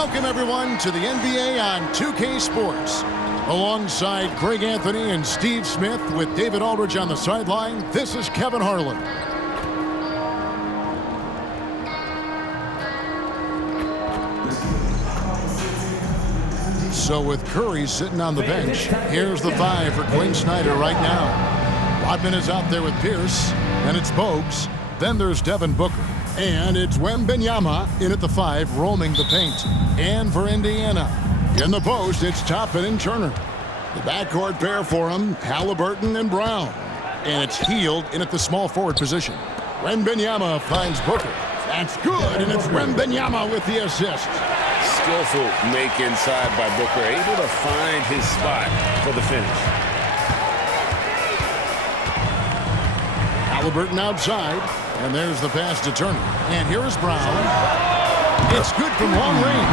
Welcome, everyone, to the NBA on 2K Sports. Alongside Greg Anthony and Steve Smith with David Aldridge on the sideline, this is Kevin Harlan. So with Curry sitting on the bench, here's the 5 for Quinn Snyder right now. Rodman is out there with Pierce, and it's Bogues. Then there's Devin Booker. And it's Wembanyama in at the 5, roaming the paint. And for Indiana, in the post, it's Toppin and Turner. The backcourt pair for him, Halliburton and Brown. And it's Hield in at the small forward position. Wembanyama finds Booker. That's good, and it's Wembanyama with the assist. Skillful make inside by Booker, able to find his spot for the finish. Halliburton outside, and there's the pass to Turner. And here is Brown. It's good from long range.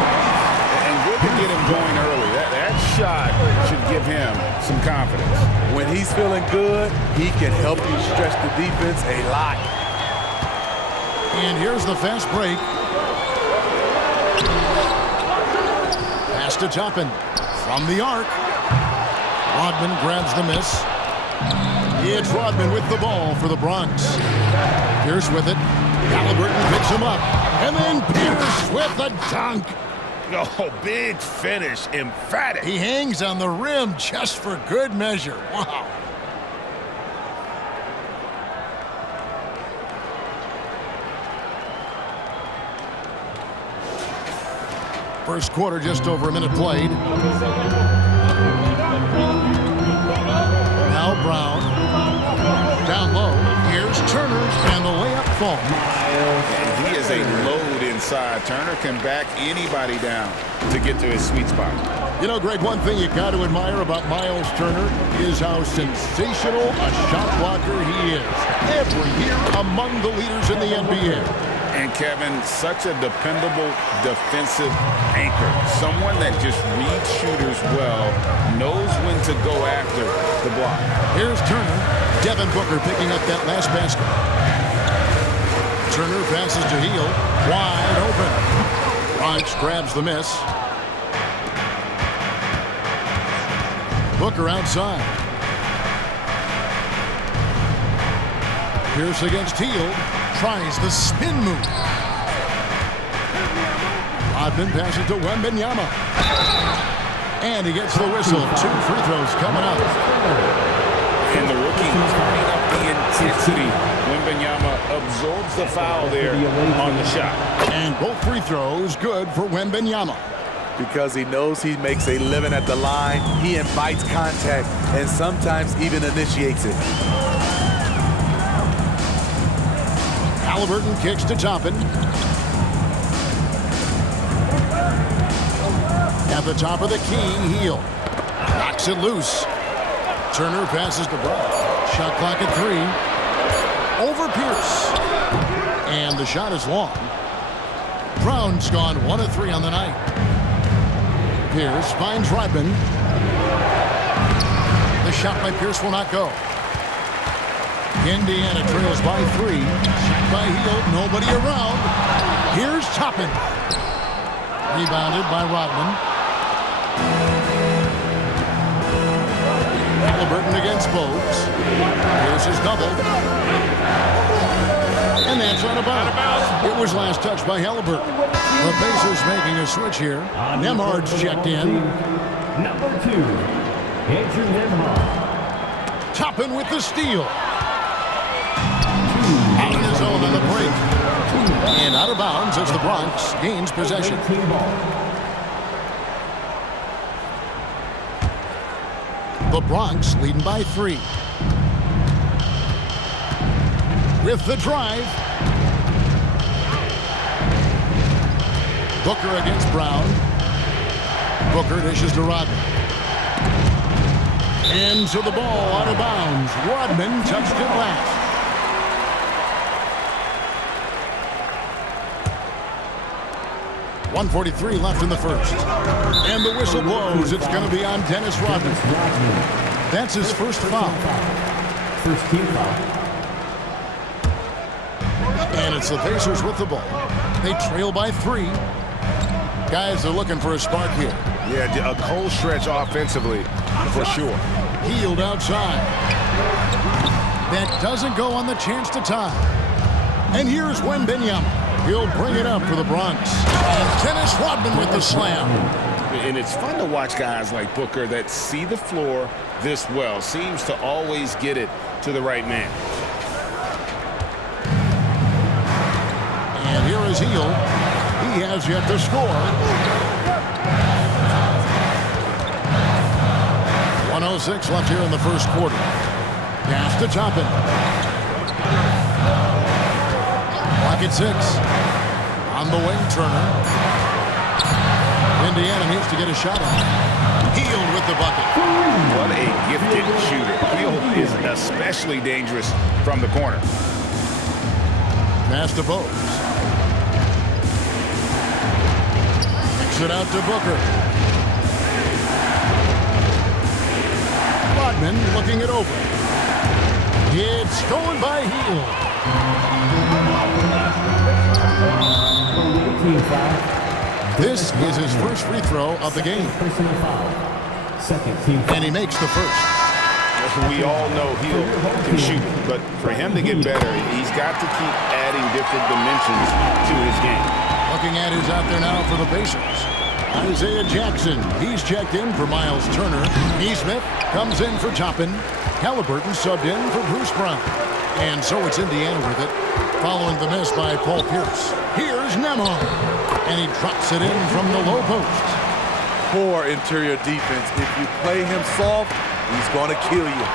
And good to get him going early. That shot should give him some confidence. When he's feeling good, he can help you stretch the defense a lot. And here's the fast break. Pass to Toppin from the arc. Rodman grabs the miss. It's Rodman with the ball for the Bronx. Pierce with it. Halliburton picks him up. And then Pierce with the dunk. Oh, big finish. Emphatic. He hangs on the rim just for good measure. Wow. First quarter, just over a minute played. Now Brown. Down low. Here's Turner, and the layup falls. And he is a load inside. Turner can back anybody down to get to his sweet spot. You know, Greg, one thing you got to admire about Miles Turner is how sensational a shot blocker he is. Every year among the leaders in the NBA. And Kevin, such a dependable defensive anchor. Someone that just reads shooters well, knows when to go after the block. Here's Turner. Devin Booker picking up that last basket. Turner passes to Hield. Wide open. Bronx grabs the miss. Booker outside. Pierce against Hield. Tries the spin move. Rodman passes to Wembanyama. And he gets the whistle. 2 free throws coming up. And the rookie turning up the intensity. Wembanyama absorbs the foul there on the shot. And both free throws good for Wembanyama. Because he knows he makes a living at the line, he invites contact and sometimes even initiates it. Halliburton kicks to Toppin. At the top of the key, Hield knocks it loose. Turner passes to Brown. Shot clock at 3. Over Pierce. And the shot is long. Brown's gone 1 of 3 on the night. Pierce finds Rodman. The shot by Pierce will not go. Indiana trails by 3. Shot by Hield. Nobody around. Here's Toppin. Rebounded by Rodman. Halliburton against Bogues. Here's his double. And that's out of bounds. It was last touched by Halliburton. The Pacers making a switch here. Nembhard's checked in. Number 2, Andrew Nembhard. Toppin with the steal. Out in his own on the break. And out of bounds as the Bronx gains possession. The Bronx leading by 3. With the drive. Booker against Brown. Booker dishes to Rodman. And so the ball out of bounds. Rodman touched it last. .143 left in the first. And the whistle blows. It's going to be on Dennis Rodman. That's his first foul. First team foul. And it's the Pacers with the ball. They trail by 3. Guys are looking for a spark here. Yeah, a cold stretch offensively, for sure. Healed outside. That doesn't go on the chance to tie. And here's Wembanyama. He'll bring it up for the Bronx. And Dennis Rodman with the slam. And it's fun to watch guys like Booker that see the floor this well. Seems to always get it to the right man. And here is Hield. He has yet to score. 1:06 left here in the first quarter. Pass to Toppin. Clock at 6. On the wing, Turner. Indiana needs to get a shot on it. Hield with the bucket. What a gifted shooter. Hield is especially dangerous from the corner. Pass to Bose. Kicks it out to Booker. Rodman looking it over. It's stolen by Hield. Team foul. This is his first free throw of the game. Personal foul. Second team foul. And he makes the first. We all know Hield can shoot, but for him to get better, he's got to keep adding different dimensions to his game. Looking at who's out there now for the Pacers. Isaiah Jackson. He's checked in for Miles Turner. Nesmith comes in for Toppin. Halliburton subbed in for Bruce Brown. And so it's Indiana with it, following the miss by Paul Pierce. Here's Nembhard. And he drops it in from the low post. Poor interior defense. If you play him soft, he's going to kill you.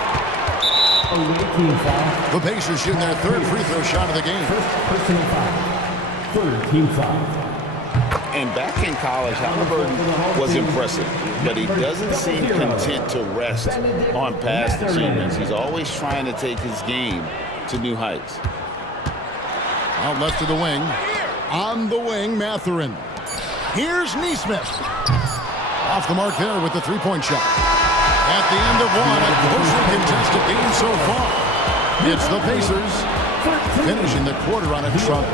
Team foul. The Pacers shooting their third free throw shot of the game. First personal foul. Third team foul. And back in college, Halliburton was impressive, but he doesn't seem content to rest on past achievements. He's always trying to take his game to new heights. Out left to the wing. On the wing, Mathurin. Here's Nesmith. Off the mark there with the three-point shot. At the end of one, a closely contested game so far. It's the Pacers finishing the quarter on a trot.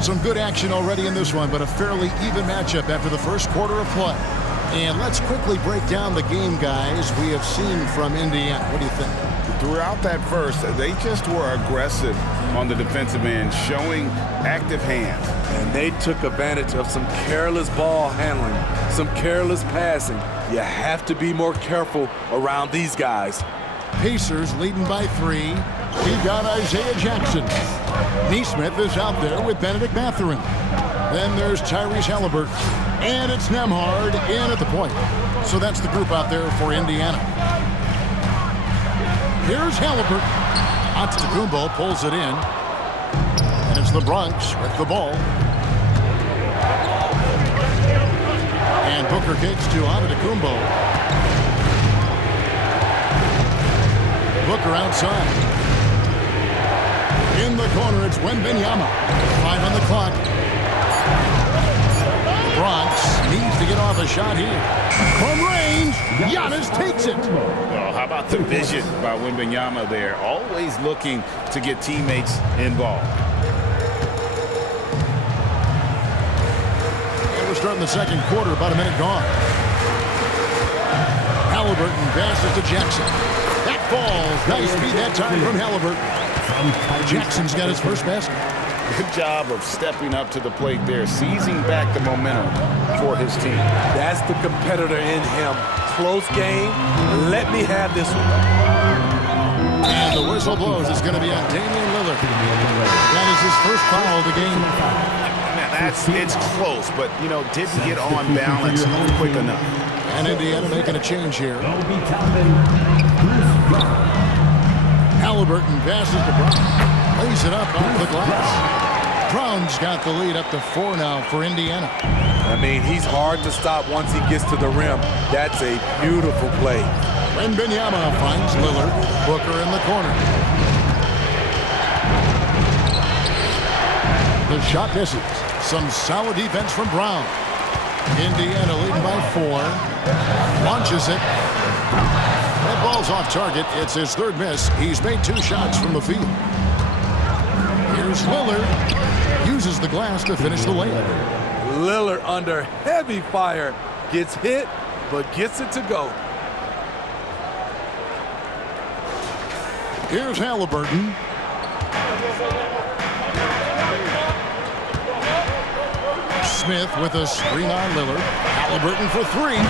Some good action already in this one, but a fairly even matchup after the first quarter of play. And let's quickly break down the game, guys, we have seen from Indiana. What do you think? Throughout that first, they just were aggressive on the defensive end, showing active hands. And they took advantage of some careless ball handling, some careless passing. You have to be more careful around these guys. Pacers leading by 3. We got Isaiah Jackson. Nesmith is out there with Benedict Mathurin. Then there's Tyrese Halliburton. And it's Nembhard in at the point. So that's the group out there for Indiana. Here's Halliburton. Antetokounmpo pulls it in. And it's the Bronx with the ball. And Booker kicks to Antetokounmpo. Booker outside. In the corner, it's Wembanyama. 5 on the clock. The Bronx needs to get off a shot here. From range, Giannis takes it. Well, how about the vision by Wembanyama there? Always looking to get teammates involved. And we're starting the second quarter, about a minute gone. Halliburton passes to Jackson. That falls. Nice speed that time from Halliburton. Jackson's got his first basket. Good job of stepping up to the plate there, seizing back the momentum for his team. That's the competitor in him. Close game. Let me have this one. And the whistle blows. It's going to be on Damian Lillard. That is his first foul of the game. It's close, but, didn't get on balance quick enough. And Indiana making a change here. Halliburton passes to Brown. Lays it up off the glass. Brown's got the lead up to 4 now for Indiana. I mean, he's hard to stop once he gets to the rim. That's a beautiful play. Wembanyama finds Lillard. Booker in the corner. The shot misses. Some solid defense from Brown. Indiana leading by 4. Launches it. That ball's off target. It's his third miss. He's made 2 shots from the field. Here's Here's Lillard. Uses the glass to finish the layup. Lillard under heavy fire. Gets hit, but gets it to go. Here's Halliburton. Smith with a screen on Lillard. Halliburton for three.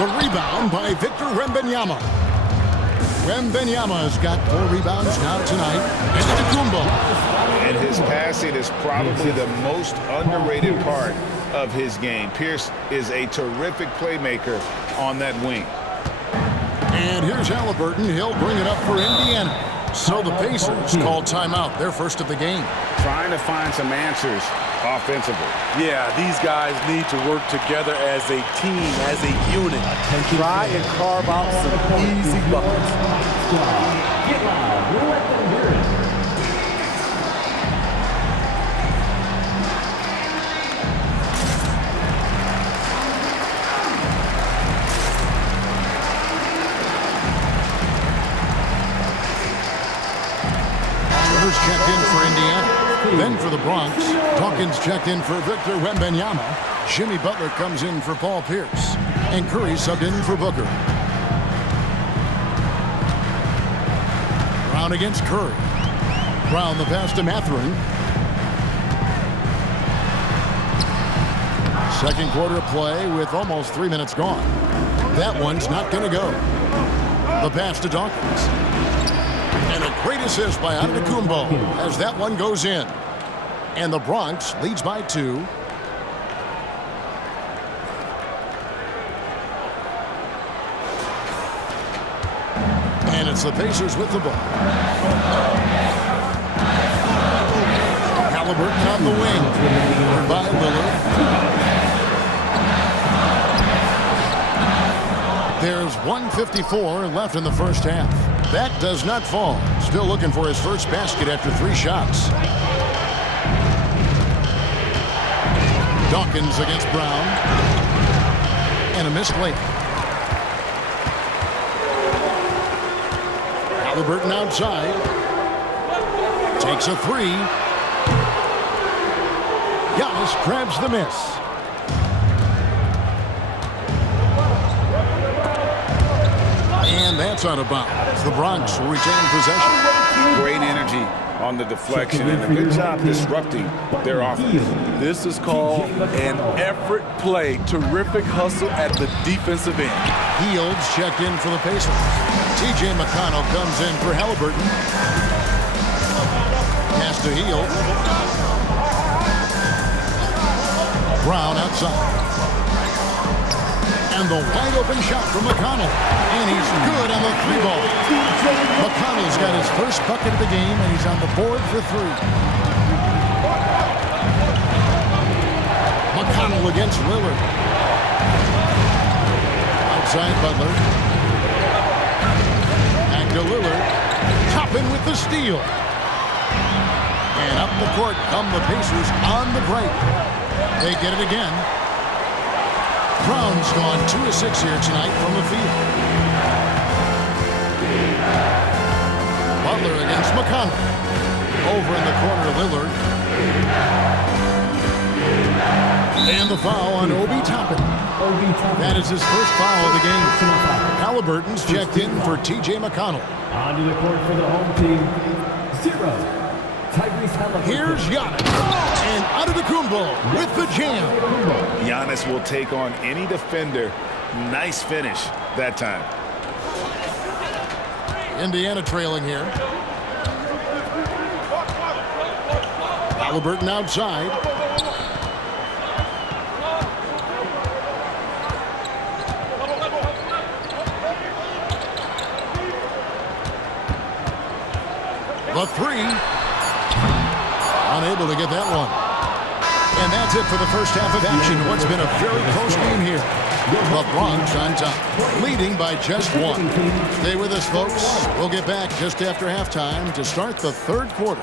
The rebound by Victor Wembanyama. Wembanyama's got 4 rebounds now tonight. Antetokounmpo. And his passing is probably the most underrated part of his game. Pierce is a terrific playmaker on that wing. And here's Halliburton. He'll bring it up for Indiana. So the Pacers call timeout, their first of the game. Trying to find some answers offensively. Yeah, these guys need to work together as a team, as a unit. Try and carve out some easy buckets. Get loud. We'll let them hear it. Rivers checked in for Indiana. Then for the Bronx, Dawkins checked in for Victor Wembanyama. Jimmy Butler comes in for Paul Pierce. And Curry subbed in for Booker. Brown against Curry. Brown the pass to Mathurin. Second quarter play with almost 3 minutes gone. That one's not going to go. The pass to Dawkins. And a great assist by Antetokounmpo as that one goes in. And the Bronx leads by 2. And it's the Pacers with the ball. Halliburton on the wing. By Lillard. There's 1:54 left in the first half. That does not fall. Still looking for his first basket after 3 shots. Dawkins against Brown. And a missed layup. Halliburton outside. Takes a 3. Giannis grabs the miss. And that's out of bounds. The Bronx will retain possession. Great energy on the deflection and a good job disrupting their offense. This is called an effort play. Terrific hustle at the defensive end. Fields checked in for the Pacers. TJ McConnell comes in for Halliburton. Pass to Hield. Brown outside. And the wide-open shot from McConnell. And he's good on the 3-ball. McConnell's got his first bucket of the game, and he's on the board for 3. McConnell against Lillard. Outside Butler. Back to Lillard. Toppin with the steal. And up the court come the Pacers on the break. They get it again. Brown's gone 2 of 6 here tonight from the field. Butler against McConnell. Over in the corner, Lillard. And the foul on Obi Toppin. That is his first foul of the game. Halliburton's checked in for TJ McConnell. Onto the court for the home team. 0. Here's Giannis. And Antetokounmpo with the jam. Giannis will take on any defender. Nice finish that time. Indiana trailing here. Halliburton outside. The 3. Unable to get that one. And that's it for the first half of action. What's been a very close game here. The Bronx on top, leading by just 1. Stay with us, folks. We'll get back just after halftime to start the third quarter.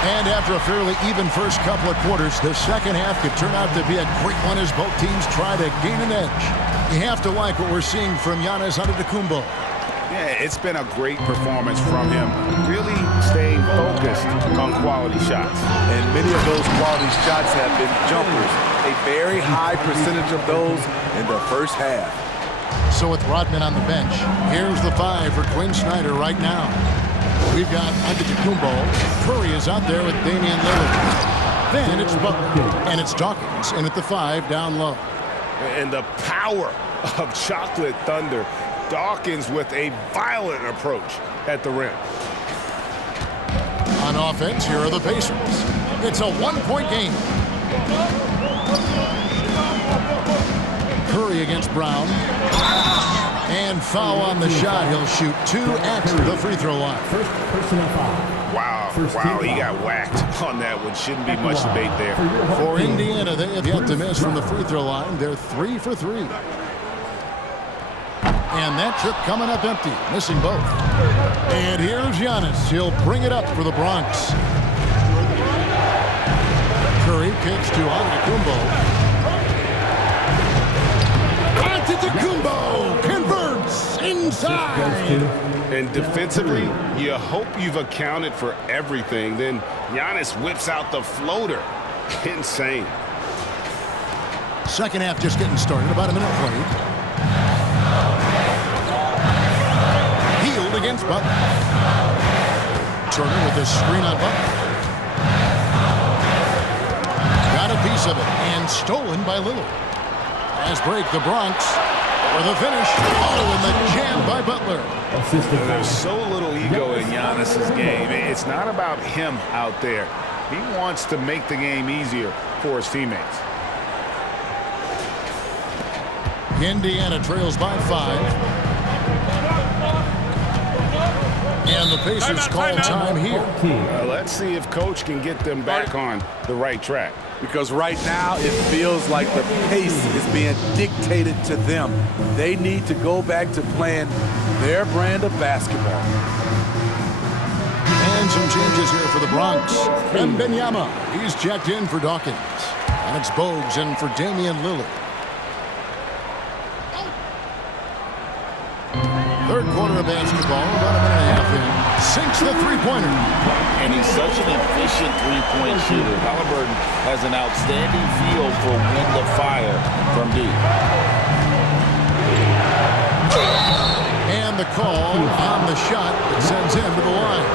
And after a fairly even first couple of quarters, the second half could turn out to be a great one as both teams try to gain an edge. You have to like what we're seeing from Giannis Antetokounmpo. Yeah, it's been a great performance from him, really staying focused on quality shots. And many of those quality shots have been jumpers. A very high percentage of those in the first half. So with Rodman on the bench, here's the 5 for Quinn Snyder right now. We've got Antetokounmpo. Curry is out there with Damian Lillard. Then it's Butler, and it's Dawkins in at the 5 down low. And the power of Chocolate Thunder. Dawkins with a violent approach at the rim. On offense, here are the Pacers. It's a one-point game. Curry against Brown. And foul on the shot. He'll shoot 2 at the free throw line. First personal foul. Wow, he got whacked on that one. Shouldn't be much debate there. For Indiana, they have yet to miss from the free throw line. They're 3 for 3. And that trip coming up empty, missing both. And here's Giannis. He'll bring it up for the Bronx. Curry kicks to Antetokounmpo. Antetokounmpo converts inside. And defensively, you hope you've accounted for everything. Then Giannis whips out the floater. Insane. Second half just getting started. About a minute played. Against Butler. Turner with his screen on Butler. Got a piece of it and stolen by Lillard. As break the Bronx for the finish. Oh, and the jam by Butler. There's so little ego in Giannis's game. It's not about him out there. He wants to make the game easier for his teammates. Indiana trails by 5. And the Pacers call time here. Let's see if Coach can get them back on the right track. Because right now it feels like the pace is being dictated to them. They need to go back to playing their brand of basketball. And some changes here for the Bronx. Wembanyama, he's checked in for Dawkins. And it's Bogues in for Damian Lillard. Third quarter of basketball, about a minute and a half in. Sinks the three-pointer. And he's such an efficient three-point shooter. Halliburton has an outstanding feel for when to fire from deep. And the call on the shot that sends him to the line.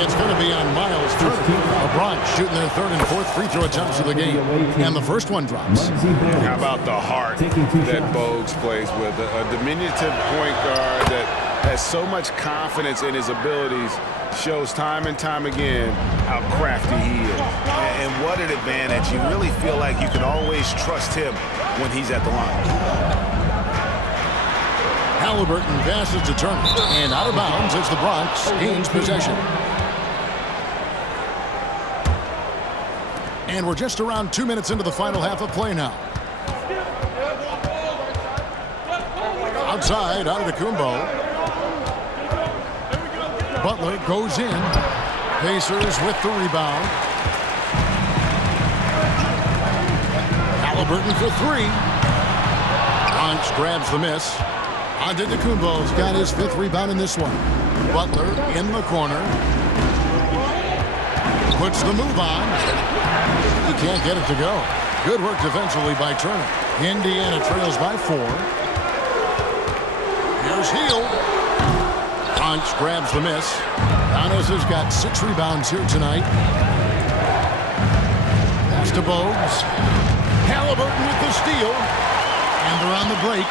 It's going to be on Miles Turner. The Bronx shooting their third and fourth free throw attempts of the game. And the first one drops. How about the heart that Bogues plays with? A diminutive point guard that has so much confidence in his abilities, shows time and time again how crafty he is. And what an advantage. You really feel like you can always trust him when he's at the line. Halliburton passes to Turner, and out of bounds as the Bronx gains possession. And we're just around 2 minutes into the final half of play now. Outside, Antetokounmpo. Butler goes in. Pacers with the rebound. Halliburton for 3. Bronx grabs the miss. Antetokounmpo's got his 5th rebound in this one. Butler in the corner. Puts the move on. He can't get it to go. Good work defensively by Turner. Indiana trails by 4. Here's Hield. Bronx grabs the miss. Giannis has got 6 rebounds here tonight. Pass to Bogues. Halliburton with the steal. And they're on the break.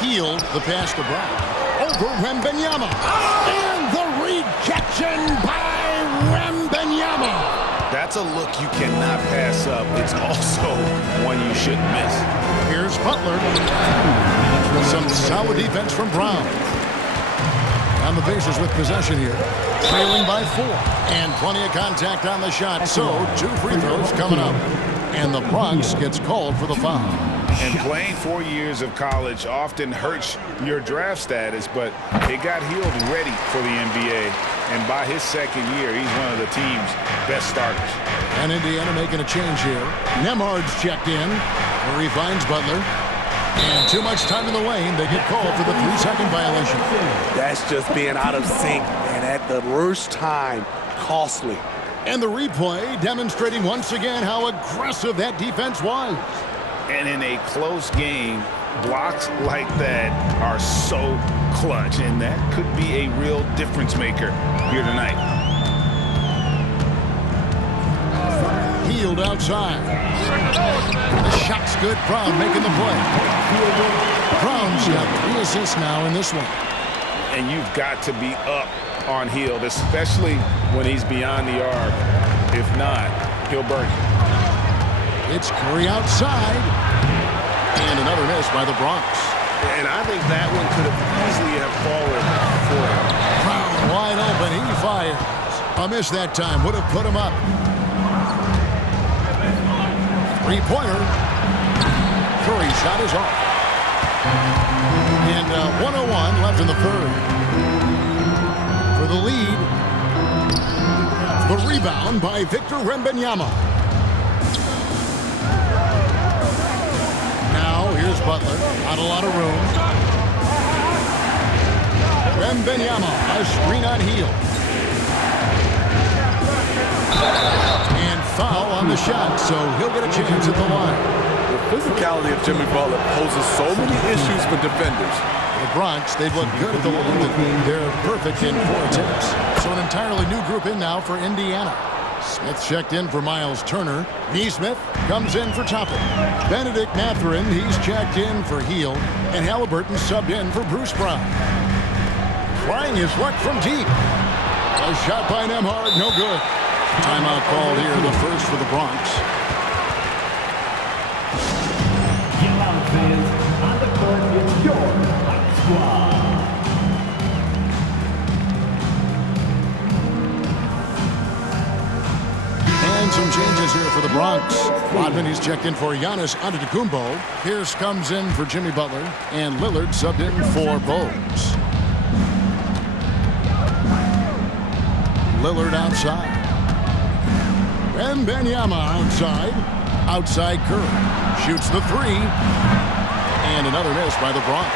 Hield, the pass to Brown. Over Wembanyama. And the rejection by Wembanyama. That's a look you cannot pass up. It's also one you shouldn't miss. Here's Butler. Some solid defense from Brown. And the Pacers with possession here. Trailing by 4. And plenty of contact on the shot. So 2 free throws coming up. And the Bronx gets called for the foul. And playing 4 years of college often hurts your draft status, but it got Hield ready for the NBA. And and by his second year, he's one of the team's best starters. And Indiana making a change here. Nemhard's checked in, where he finds Butler. And too much time in the lane. They get called for the 3-second violation. That's just being out of sync, and at the worst time, costly. And the replay demonstrating once again how aggressive that defense was. And in a close game, blocks like that are so clutch, and that could be a real difference maker here tonight. Healed outside. The shot's good. Brown making the play. Brown's got 3 assists now in this one. And you've got to be up on Hield, especially when he's beyond the arc. If not, he'll burn you. It's Curry outside. And another miss by the Bronx. And I think that one could have easily have fallen for him. Brown wide open. He fires. A miss that time. Would have put him up. Three-pointer. Curry shot is off. And 1:01 left in the third. For the lead. The rebound by Victor Wembanyama. Now here's Butler. Not a lot of room. Wembanyama, a screen on Hield. And foul on the shot, so he'll get a chance at the line. The physicality of Jimmy Butler poses so many issues for defenders. The Bronx, they've looked good at the line. They're perfect in 4 attempts. So an entirely new group in now for Indiana. Smith checked in for Miles Turner. Neesmith comes in for Toppin. Benedict Mathurin, he's checked in for Hield. And Halliburton subbed in for Bruce Brown. Trying his luck from deep. A shot by Nemhard, no good. Timeout called here, the first for the Bronx. Get out, fans. On the court, it's your hot squad. And some changes here for the Bronx. Rodman, he's checked in for Giannis Antetokounmpo. Pierce comes in for Jimmy Butler. And Lillard subbed in for Bogues. Lillard outside. Wembanyama outside. Outside Curry. Shoots the 3. And another miss by the Bronx.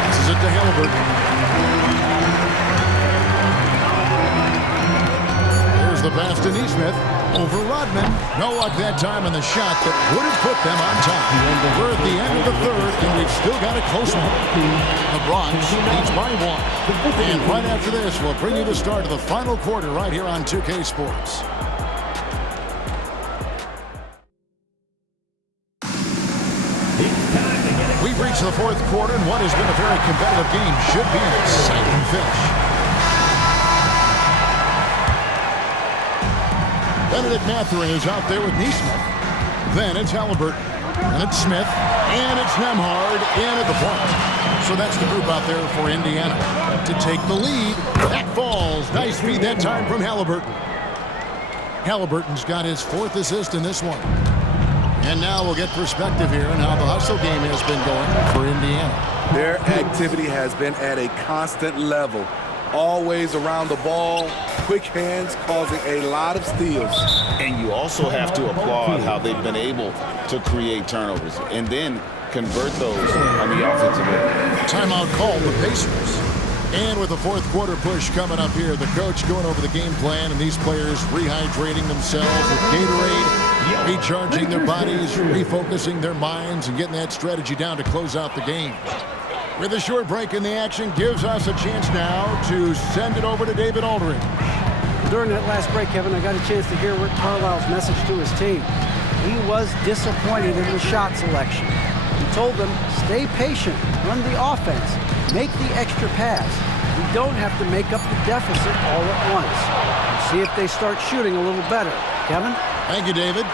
Passes it to Halliburton. Here's the pass to Neesmith. Over Rodman. No luck that time on the shot that would have put them on top. We're at the end of the third, and we've still got a close one. The Bronx leads by 1. And right after this, we'll bring you the start of the final quarter right here on 2K Sports. We've reached the fourth quarter, and what has been a very competitive game should be an exciting finish. Benedict Mathurin is out there with Neesmith. Then it's Halliburton. And it's Smith. And it's Nemhard in at the point. So that's the group out there for Indiana. To take the lead. That falls. Nice feed that time from Halliburton. Halliburton's got his 4th assist in this one. And now we'll get perspective here on how the hustle game has been going for Indiana. Their activity has been at a constant level. Always around the ball, quick hands causing a lot of steals. And you also have to applaud how they've been able to create turnovers and then convert those on the offensive end. Timeout called the Pacers. And with the fourth quarter push coming up here, the coach going over the game plan and these players rehydrating themselves with Gatorade, recharging their bodies, refocusing their minds, and getting that strategy down to close out the game. With a short break in the action, gives us a chance now to send it over to David Aldridge. During that last break, Kevin, I got a chance to hear Rick Carlisle's message to his team. He was disappointed in the shot selection. He told them, stay patient, run the offense, make the extra pass. We don't have to make up the deficit all at once. We'll see if they start shooting a little better. Kevin? Thank you, David.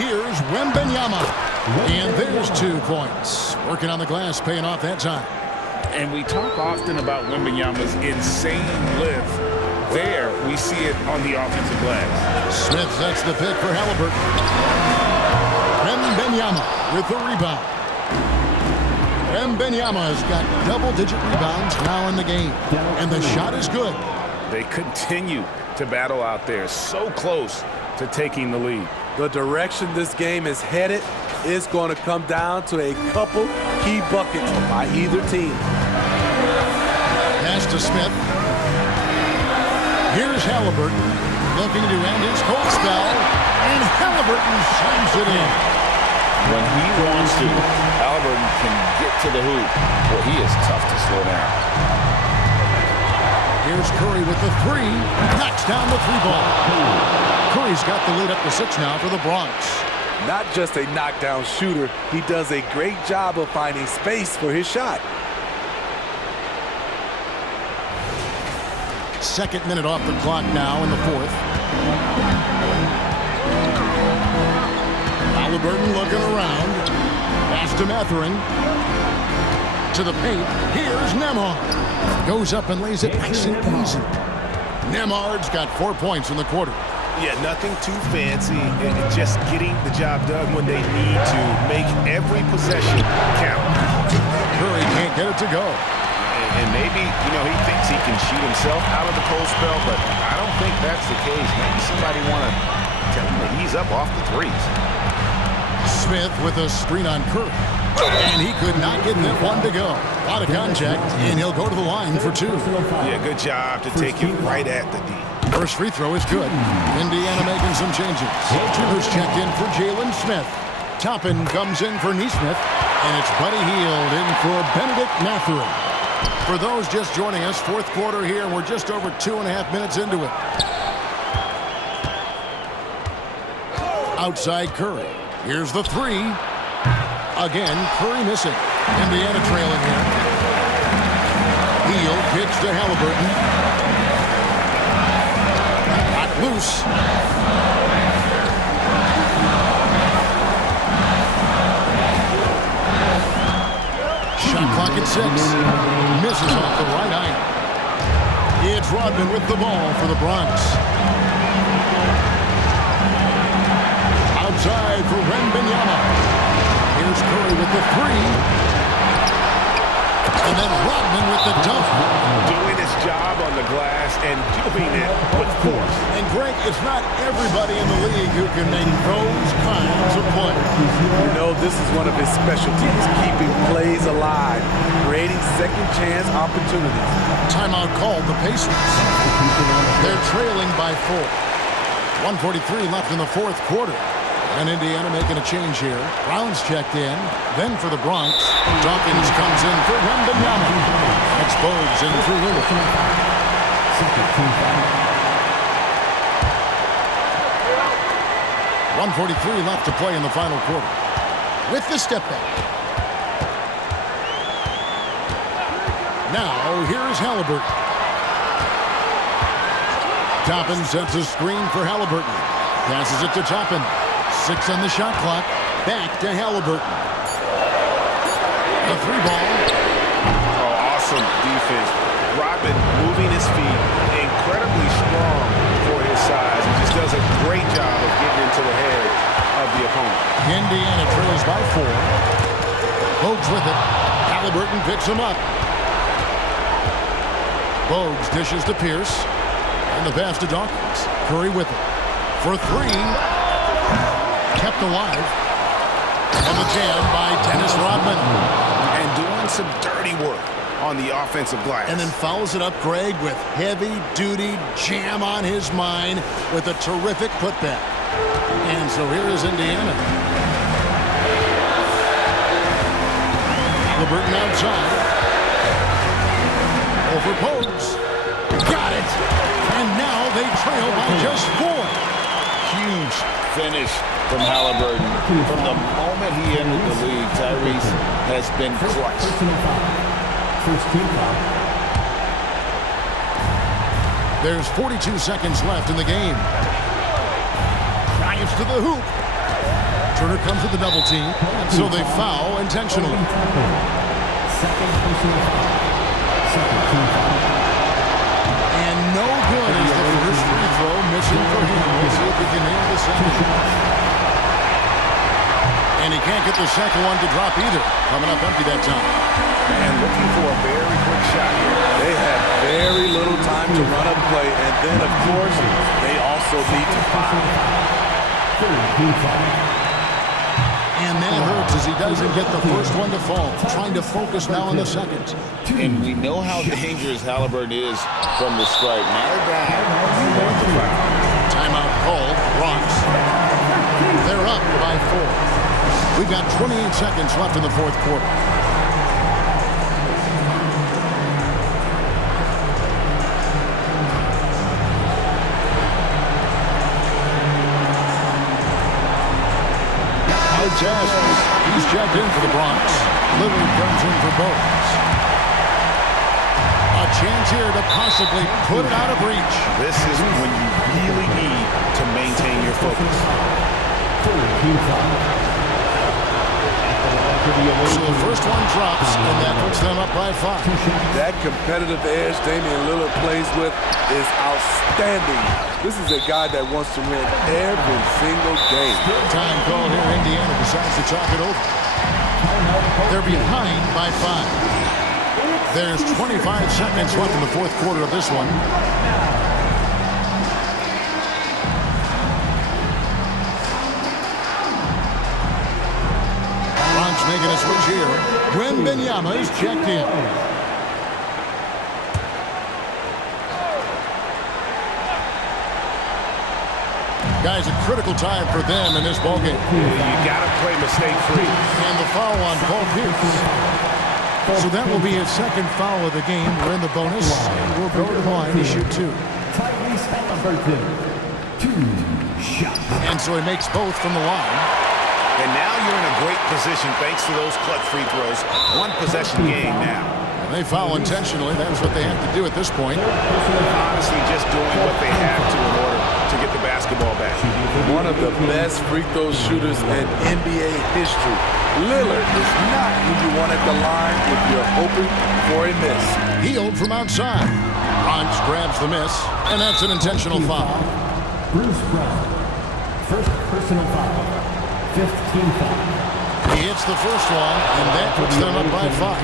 Here's Wembanyama. And there's 2 points. Working on the glass, paying off that time. And we talk often about Wembanyama's insane lift. There, we see it on the offensive glass. Smith sets the pick for Halliburton. Wembanyama with the rebound. Wembanyama has got double-digit rebounds now in the game, and the shot is good. They continue to battle out there, so close to taking the lead. The direction this game is headed is going to come down to a couple key buckets by either team. Pass to Smith. Here's Halliburton looking to end his cold spell, and Halliburton shines it in. When he wants to, Halliburton can get to the hoop. Well, he is tough to slow down. Here's Curry with the three. Knocks down the three ball. Curry's got the lead up to 6 now for the Bronx. Not just a knockdown shooter, he does a great job of finding space for his shot. Second minute off the clock now in the fourth. Halliburton looking around. Pass to Matherin. To the paint. Here's Nembhard. Goes up and lays it nice and easy. Nembhard's got 4 points in the quarter. Yeah, nothing too fancy. Just getting the job done when they need to. Make every possession count. Curry can't get it to go. And maybe, he thinks he can shoot himself out of the cold spell, but I don't think that's the case. Maybe somebody want to tell him that he's up off the threes. Smith with a screen on Curry. And he could not get that one to go. A lot of contact, and he'll go to the line for 2. Yeah, good job to take it right at the D. First free throw is good. Indiana making some changes. Troopers checked in for Jalen Smith. Toppin comes in for Nesmith, and it's Buddy Hield in for Benedict Matherin. For those just joining us, fourth quarter here, and we're just over 2.5 minutes into it. Outside Curry. Here's the three. Again, Curry missing. Indiana trailing here. Hield pitch to Halliburton. Loose. Shot clock at 6. Misses off the right eye. It's Rodman with the ball for the Bronx. Outside for Wembanyama. Here's Curry with the three. And then Rodman with the dunk. Doing his job on the glass and doing it with force. And Greg, it's not everybody in the league who can make those kinds of plays. This is one of his specialties, keeping plays alive, creating second chance opportunities. Timeout called the Pacers. They're trailing by 4. 1:43 left in the fourth quarter. And Indiana making a change here. Brown's checked in. Then for the Bronx, Dawkins comes in for Wembanyama. Exposed in through Lillard. 1:43 left to play in the final quarter. With the step back. Now, here's Halliburton. Toppin sets a screen for Halliburton. Passes it to Toppin. 6 on the shot clock. Back to Halliburton. A three ball. Oh, awesome defense. Rodman moving his feet, incredibly strong for his size. He just does a great job of getting into the head of the opponent. Indiana trails by 4. Bogues with it. Halliburton picks him up. Bogues dishes to Pierce. And the pass to Dawkins. Curry with it. For 3. Kept alive. And the jam by Dennis Rodman. And doing some dirty work on the offensive glass. And then follows it up, Greg, with heavy-duty jam on his mind with a terrific putback. And so here is Indiana. Halliburton outside. Over Bogues. Got it! And now they trail by just 4. Huge finish from Halliburton. From the moment he entered the league, Tyrese has been clutch. There's 42 seconds left in the game. Drives to the hoop. Turner comes with the double team, so they foul intentionally. And no good is the first free throw missing for him. We'll see if he can nail the second. And And he can't get the second one to drop either. Coming up empty that time. And looking for a very quick shot here. They have very little time to run a play, and then, of course, they also need to foul. And that hurts as he doesn't get the first one to fall. Trying to focus now on the second. And we know how dangerous Halliburton is from the stripe. Not a guy you want to foul. Timeout called. Bronx. They're up by 4. We've got 28 seconds left in the fourth quarter. He's checked in for the Bronx. Lillard comes in for Bogues. A chance here to possibly put it out of reach. This is when you really need to maintain your focus. So the first one drops, and that puts them up by 5. That competitive edge Damian Lillard plays with is outstanding. This is a guy that wants to win every single game. Time call here. Indiana decides to talk it over. They're behind by 5. There's 25 seconds left in the fourth quarter of this one. Bronx making a switch here. Wembanyama is checked in. Guys, a critical time for them in this ballgame. You got to play mistake-free. And the foul on Paul Pierce. So that will be his second foul of the game. We're in the bonus. And we'll go to the line to shoot 2. And so he makes both from the line. And now you're in a great position thanks to those clutch free throws. One possession game now. And they foul intentionally. That's what they have to do at this point. Honestly, just doing what they have to in order to get the basketball back. One of the best free throw shooters in NBA history. Lillard is not who you want at the line if you're hoping for a miss. Healed from outside. Bronx grabs the miss, and that's an intentional foul. Bruce Brown, first personal foul, 5th team foul. He hits the first one, and that puts them up by 5.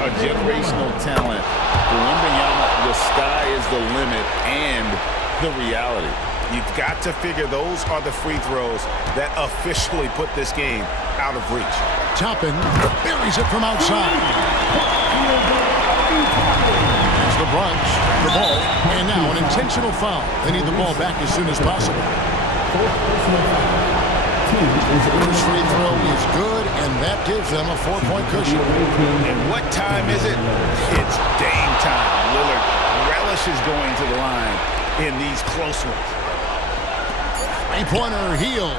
A generational talent. For Wembanyama, the sky is the limit and the reality. You've got to figure those are the free throws that officially put this game out of reach. Toppin buries it from outside. It's the Bronx, the ball, and now an intentional foul. They need the ball back as soon as possible. First free throw is good, and that gives them a 4-point cushion. And what time is it? It's game time. Lillard relishes going to the line in these close ones. Three-pointer healed.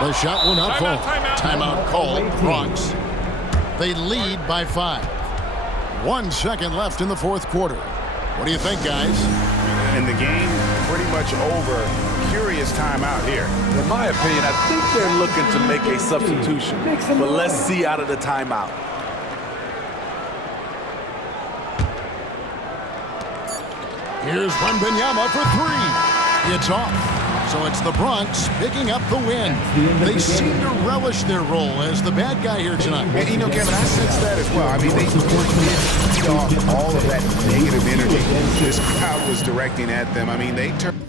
The shot will not fall. Timeout called. Bronx. They lead by 5. 1 second left in the fourth quarter. What do you think, guys? And the game pretty much over. Curious timeout here. In my opinion, I think they're looking to make a substitution. But let's see out of the timeout. Here's Wembanyama for 3. It's off. So it's the Bronx picking up the win. They seem to relish their role as the bad guy here tonight. And, you know, Kevin, I sense that as well. I mean, they feed off all of that negative energy this crowd was directing at them. I mean, they turned.